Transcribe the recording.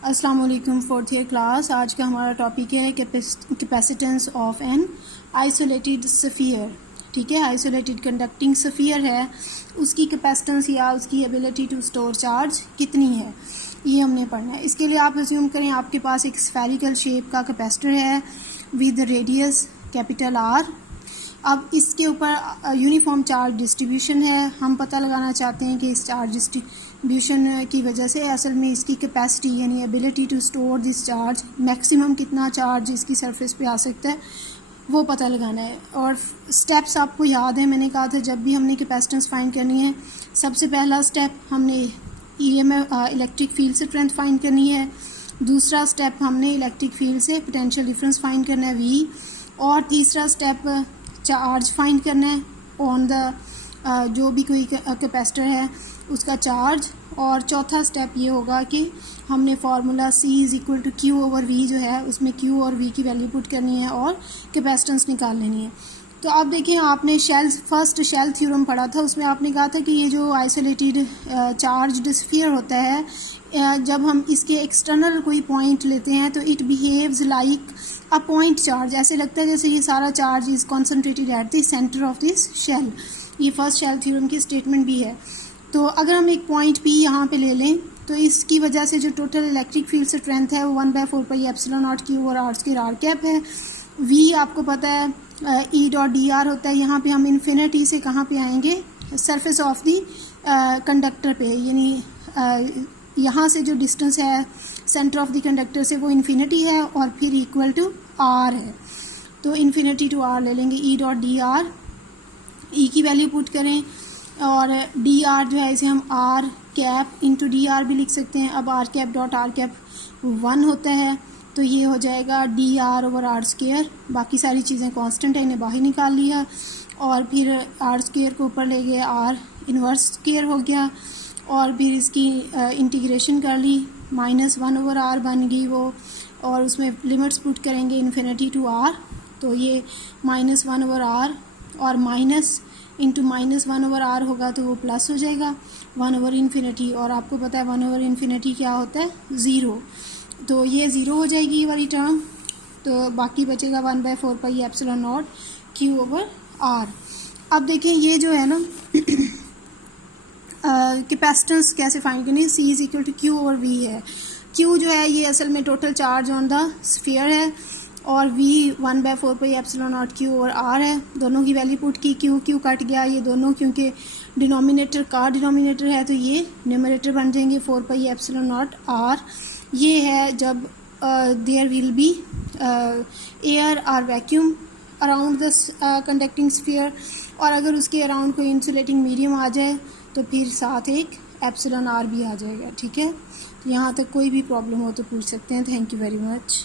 अस्सलाम वालेकुम। Fourth year class. आज का हमारा टॉपिक है capacitance of an isolated sphere. ठीक है, आइसोलेटेड कंडक्टिंग स्फीयर है, उसकी कैपेसिटेंस या उसकी एबिलिटी टू स्टोर चार्ज कितनी है, ये हमने पढ़ना है। इसके लिए आप अज्यूम करें आपके पास एक स्फेरिकल शेप का कैपेसिटर है विद रेडियस कैपिटल आर। अब इसके ऊपर यूनिफॉर्म चार्ज डिस्ट्रीब्यूशन है। हम पता लगाना चाहते हैं कि इस चार्ज डिस्ट्रीब्यूशन की वजह से असल में इसकी कैपेसिटी यानी ability to store this charge, maximum कितना चार्ज इसकी सरफेस पे आ सकता है वो पता लगाना है। और स्टेप्स आपको याद है, मैंने कहा था जब भी हमने कैपेसिटेंस फाइंड करनी है सबसे पहला स्टेप हमने ईएमएफ इलेक्ट्रिक फील्ड से स्ट्रेंथ फाइंड करनी है। दूसरा स्टेप हमने इलेक्ट्रिक फील्ड से पोटेंशियल डिफरेंस फाइंड करना है वी। और तीसरा स्टेप चार्ज फाइंड करना है ऑन द जो भी कोई कैपेसिटर है उसका चार्ज। और चौथा स्टेप ये होगा कि हमने formula C is equal to Q over V जो है उसमें Q और V की वैल्यू पुट करनी है और कैपेसिटेंस निकाल लेनी है। तो अब देखिए, आपने फर्स्ट शेल थ्योरम पढ़ा था, उसमें आपने कहा था कि ये जो आइसोलेटेड चार्ज स्फीयर होता है, जब हम इसके एक्सटर्नल कोई पॉइंट लेते हैं तो it behaves like a point charge. ऐसे लगता है जैसे ये सारा charge is concentrated at the centre of this shell. ये फर्स्ट शेल थ्योरम की स्टेटमेंट भी है। तो अगर हम एक पॉइंट P यहाँ पे ले लें तो इसकी वजह से जो टोटल इलेक्ट्रिक फील्ड स्ट्रेंथ है वो 1/4 पाई एप्सिलॉन नॉट Q और R स्क्वायर R कैप है। V आपको पता है E डॉट डी आर होता है। यहाँ पे हम इन्फिनिटी से कहाँ पे आएंगे, सरफेस ऑफ दी कंडक्टर पे, यानी यहाँ से जो डिस्टेंस है सेंटर ऑफ द कंडक्टर से वो इन्फिनिटी है और फिर इक्वल टू R है। तो इन्फिनिटी टू R ले लेंगे, E dot D R, E की वैल्यू पुट करें और डी आर जो है इसे हम R cap into D R भी लिख सकते हैं। अब R cap dot R cap 1 होता है तो ये हो जाएगा D R over R square. बाकी सारी चीज़ें कांस्टेंट है, इन्हें बाहर निकाल लिया और फिर आर स्क्वेयर को ऊपर ले गए, आर इन्वर्स स्क्वेयर हो गया और फिर इसकी इंटीग्रेशन कर ली, -1 ओवर आर बन गई वो, और उसमें लिमिट्स पुट करेंगे इन्फिनिटी टू आर। तो ये -1 ओवर आर और माइनस इंटू -1 ओवर आर होगा तो वो प्लस हो जाएगा 1 ओवर इन्फिनिटी। और आपको पता है 1 ओवर इन्फिनिटी क्या होता है, 0। तो ये 0 हो जाएगी ये वाली टर्म। तो बाकी बचेगा 1/4 pi epsilon naught Q over R। अब देखें ये जो है ना कैपेसिटेंस कैसे फाइंड करनी है, C is equal to Q over V है। Q जो है ये असल में total charge on the sphere है और V 1/4 pi epsilon naught Q over R है। दोनों की वैल्यू पुट की, Q कट गया ये दोनों, क्योंकि डिनोमिनेटर का डिनोमिनेटर है तो ये न्यूमरेटर बन जाएंगे 4 पाई एप्सिलॉन नॉट R। ये है जब देयर विल बी एयर और vacuum around the conducting sphere, और अगर उसके अराउंड कोई इंसुलेटिंग मीडियम आ जाए तो फिर साथ एक एप्सिलॉन R भी आ जाएगा। ठीक है, तो यहाँ तक कोई भी प्रॉब्लम हो तो पूछ सकते हैं। Thank you very much.